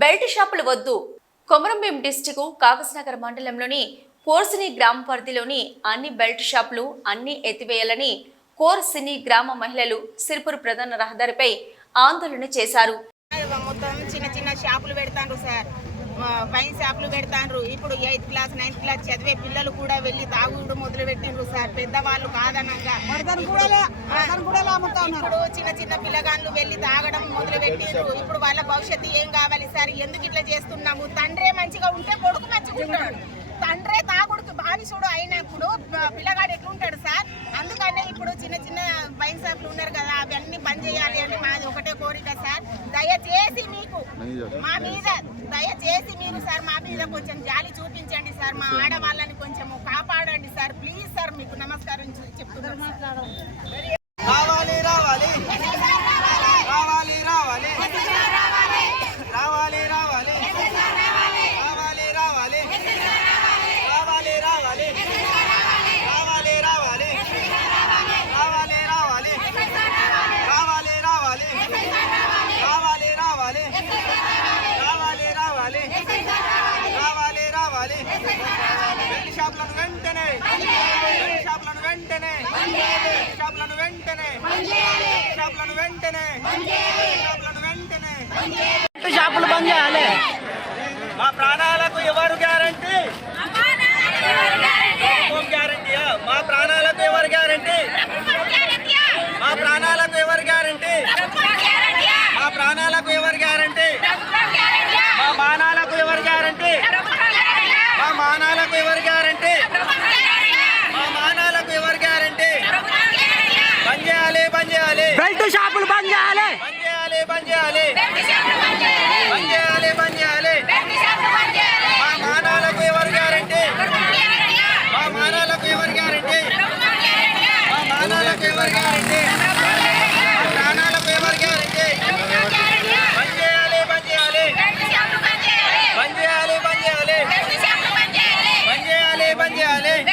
belt షాపులు వద్దు Komaram Bheem district కాకసనగర్ మండలంలోని కోర్సినీ గ్రామ పరిధిలోని అన్ని బెల్ట్ షాపులు అన్ని ఎత్తివేయాలని కోర్సినీ గ్రామ మహిళలు సిరిపూర్ ప్రధాన రహదారిపై ఆందోళన చేశారు మొత్తం చిన్న చిన్న షాపులు పెడతారు సార్ ఫైన్ షాపులు పెడతాండ్రు ఇప్పుడు ఎయిత్ క్లాస్ నైన్త్ క్లాస్ చదివే పిల్లలు కూడా వెళ్ళి తాగుడు మొదలు పెట్టిండ్రు సార్ పెద్దవాళ్ళు కాదనంగా ఇప్పుడు చిన్న చిన్న పిల్లగాళ్ళు వెళ్ళి తాగడం మొదలు పెట్టిండ్రు ఇప్పుడు వాళ్ళ భవిష్యత్తు ఏం కావాలి సార్ ఎందుకు ఇట్లా చేస్తున్నాము తండ్రే మంచిగా ఉంటే కొడుకు మంచిగా ఉంటాడు తండ్రే తాగుడుకు బానిసుడు అయినప్పుడు పిల్లగాడు ఎట్లుంటాడు సార్ దయచేసి మీకు మా మీద దయచేసి మీరు సార్ మా మీద కొంచెం జాలి చూపించండి సార్ మా ఆడవాళ్ళని కొంచెం కాపాడండి సార్ ప్లీజ్ సార్ మీకు నమస్కారం చెప్తున్నారు బంగేయాలి శాపాలను వెంటనే బంగేయాలి శాపాలను వెంటనే బంగేయాలి శాపాలను వెంటనే బంగేయాలి శాపాలను వెంటనే బంగేయాలి శాపాలు బంగేయాలి ఆ ప్రాణాలకు ఎవరు గ్యారెంటీ बंदे गवर कारंटी मंटी ग्यारंटी बंदि बंदि बंदि